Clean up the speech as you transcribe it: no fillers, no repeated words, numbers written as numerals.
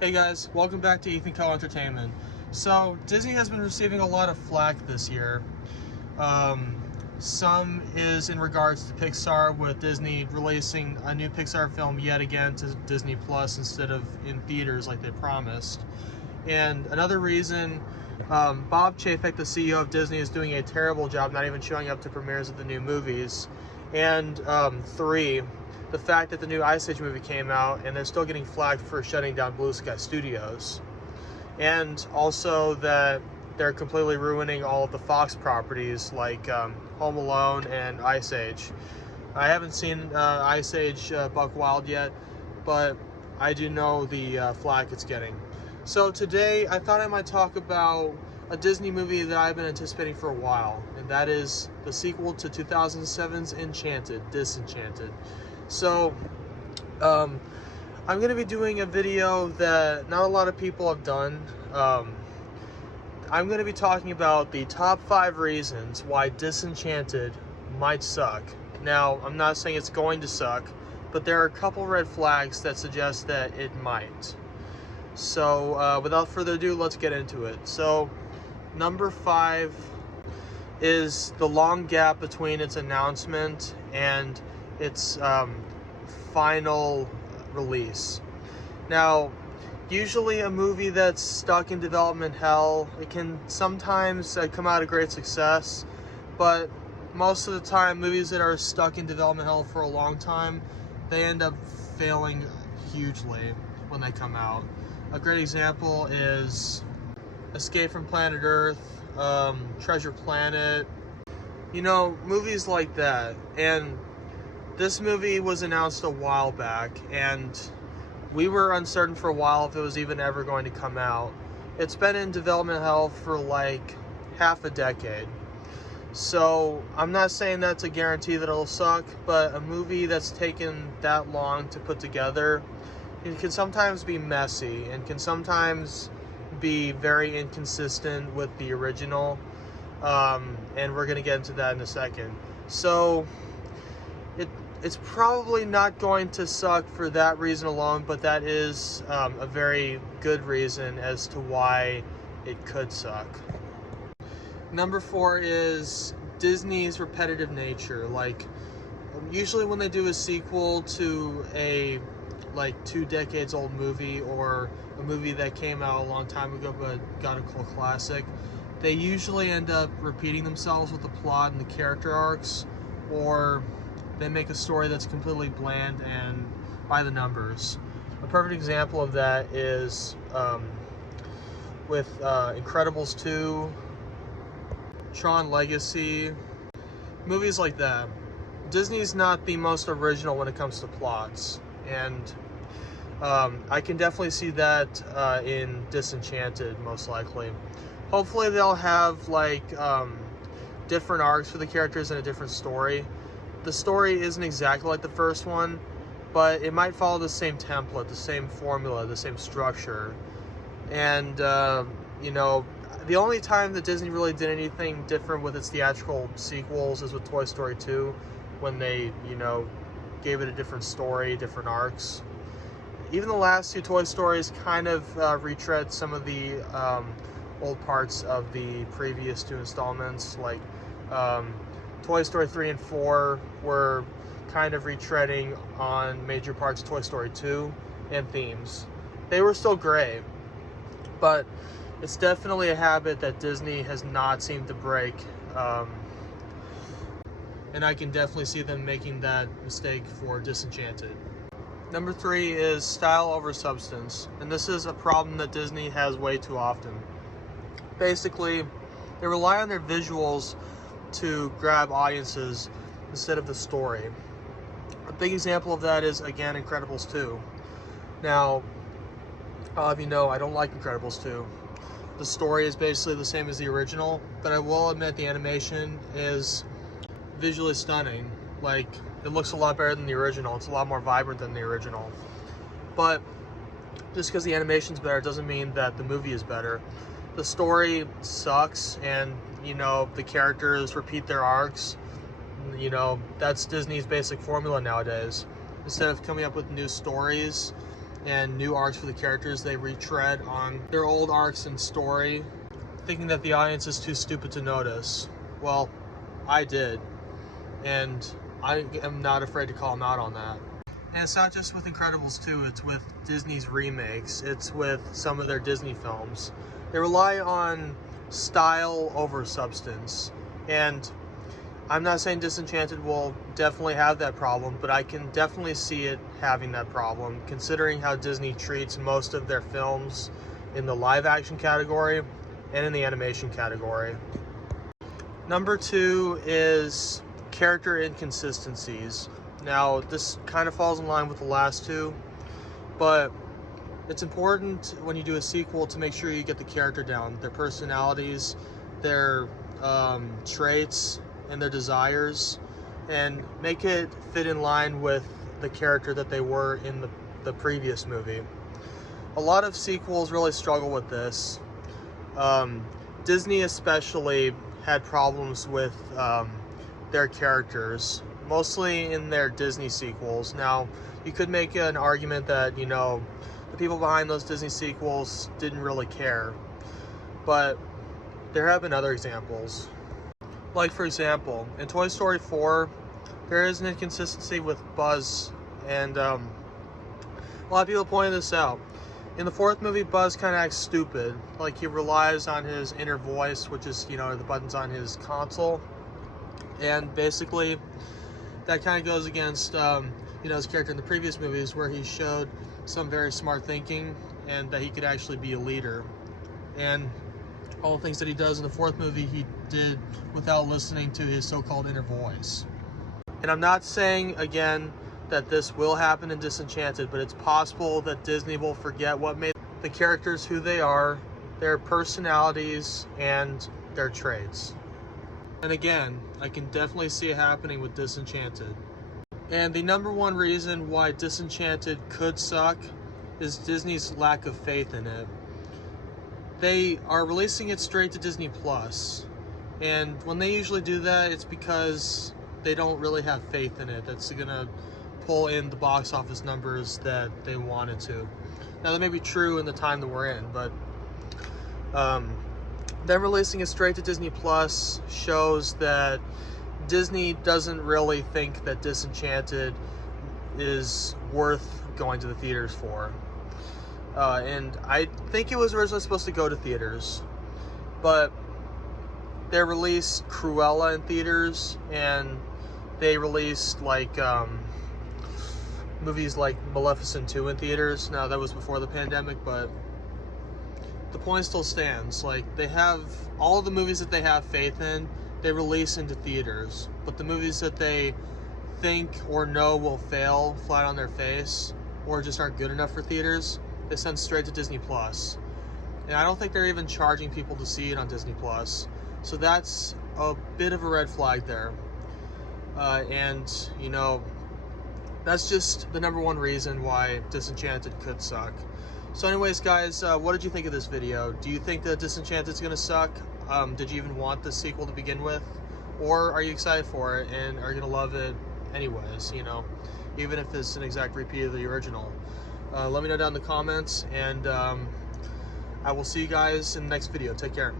Hey guys, welcome back to Ethan Co. Entertainment. So, Disney has been receiving a lot of flack this year. Some is in regards to Pixar, with Disney releasing a new Pixar film yet again to Disney Plus instead of in theaters like they promised. And another reason, Bob Chapek, the CEO of Disney, is doing a terrible job not even showing up to premieres of the new movies. And three, the fact that the new Ice Age movie came out and they're still getting flagged for shutting down Blue Sky Studios. And also that they're completely ruining all of the Fox properties like Home Alone and Ice Age. I haven't seen Ice Age Buck Wild yet, but I do know the flack it's getting. So today I thought I might talk about a Disney movie that I've been anticipating for a while, and that is the sequel to 2007's Disenchanted. So, I'm going to be doing a video that not a lot of people have done. I'm going to be talking about the top 5 reasons why Disenchanted might suck. Now, I'm not saying it's going to suck, but there are a couple red flags that suggest that it might. So, without further ado, let's get into it. So, number 5 is the long gap between its announcement and its final release. Now, usually a movie that's stuck in development hell, it can sometimes come out a great success, but most of the time, movies that are stuck in development hell for a long time, they end up failing hugely when they come out. A great example is Escape from Planet Earth, Treasure Planet, movies like that. And this movie was announced a while back, and we were uncertain for a while if it was even ever going to come out. It's been in development hell for like half a decade. So I'm not saying that's a guarantee that it'll suck, but a movie that's taken that long to put together, it can sometimes be messy and can sometimes be very inconsistent with the original. And we're going to get into that in a second. So it's probably not going to suck for that reason alone, but that is a very good reason as to why it could suck. Number 4 is Disney's repetitive nature. Like, usually when they do a sequel to a 2 decades old movie, or a movie that came out a long time ago but got a cult classic, they usually end up repeating themselves with the plot and the character arcs, or they make a story that's completely bland and by the numbers. A perfect example of that is with Incredibles 2, Tron Legacy, movies like that. Disney's not the most original when it comes to plots, and I can definitely see that in Disenchanted, most likely. Hopefully they'll have different arcs for the characters and a different story. The story isn't exactly like the first one, but it might follow the same template, the same formula, the same structure. And, the only time that Disney really did anything different with its theatrical sequels is with Toy Story 2, when they, gave it a different story, different arcs. Even the last 2 Toy Stories kind of retread some of the old parts of the previous 2 installments, like Toy Story 3 and 4 were kind of retreading on major parts of Toy Story 2 and themes. They were still great, but it's definitely a habit that Disney has not seemed to break, and I can definitely see them making that mistake for Disenchanted. Number 3 is style over substance, and this is a problem that Disney has way too often. Basically, they rely on their visuals to grab audiences instead of the story. A big example of that is, again, Incredibles 2. Now, I don't like Incredibles 2. The story is basically the same as the original, but I will admit the animation is visually stunning. Like, it looks a lot better than the original. It's a lot more vibrant than the original. But just because the animation's better doesn't mean that the movie is better. The story sucks, and the characters repeat their arcs. That's Disney's basic formula nowadays. Instead of coming up with new stories, and new arcs for the characters. They retread on their old arcs and story, thinking that the audience is too stupid to notice. Well, I did, and I am not afraid to call them out on that. And it's not just with Incredibles 2, it's with Disney's remakes, it's with some of their Disney films. They rely on style over substance, and I'm not saying Disenchanted will definitely have that problem, but I can definitely see it having that problem, considering how Disney treats most of their films in the live action category and in the animation category. Number 2 is character inconsistencies. Now, this kind of falls in line with the last two, but it's important when you do a sequel to make sure you get the character down, their personalities, their traits, and their desires, and make it fit in line with the character that they were in the previous movie. A lot of sequels really struggle with this. Disney especially had problems with their characters, mostly in their Disney sequels. Now, you could make an argument that, you know, the people behind those Disney sequels didn't really care, but there have been other examples. Like, for example, in Toy Story 4, there is an inconsistency with Buzz, and a lot of people pointed this out. In the fourth movie, Buzz kind of acts stupid. Like, he relies on his inner voice, which is, you know, the buttons on his console, and basically that kind of goes against, you know, his character in the previous movies, where he showed some very smart thinking and that he could actually be a leader. And all the things that he does in the fourth movie, he did without listening to his so-called inner voice. And I'm not saying, again, that this will happen in Disenchanted, but it's possible that Disney will forget what made the characters who they are, their personalities, and their traits. And again, I can definitely see it happening with Disenchanted. And the number one reason why Disenchanted could suck is Disney's lack of faith in it. They are releasing it straight to Disney Plus, and when they usually do that, it's because they don't really have faith in it that's gonna pull in the box office numbers that they want it to. Now, that may be true in the time that we're in, but them releasing it straight to Disney Plus shows that Disney doesn't really think that Disenchanted is worth going to the theaters for. And I think it was originally supposed to go to theaters, but they released Cruella in theaters, and they released like movies like Maleficent 2 in theaters. Now, that was before the pandemic, but the point still stands. Like, they have all of the movies that they have faith in, they release into theaters, but the movies that they think or know will fail flat on their face or just aren't good enough for theaters, they send straight to Disney Plus. And I don't think they're even charging people to see it on Disney Plus. So that's a bit of a red flag there. And, you know, that's just the number one reason why Disenchanted could suck. So anyways, guys, what did you think of this video? Do you think that Disenchanted's gonna suck? Did you even want the sequel to begin with? Or are you excited for it and are you gonna love it anyways, you know, even if it's an exact repeat of the original? Let me know down in the comments, and I will see you guys in the next video. Take care.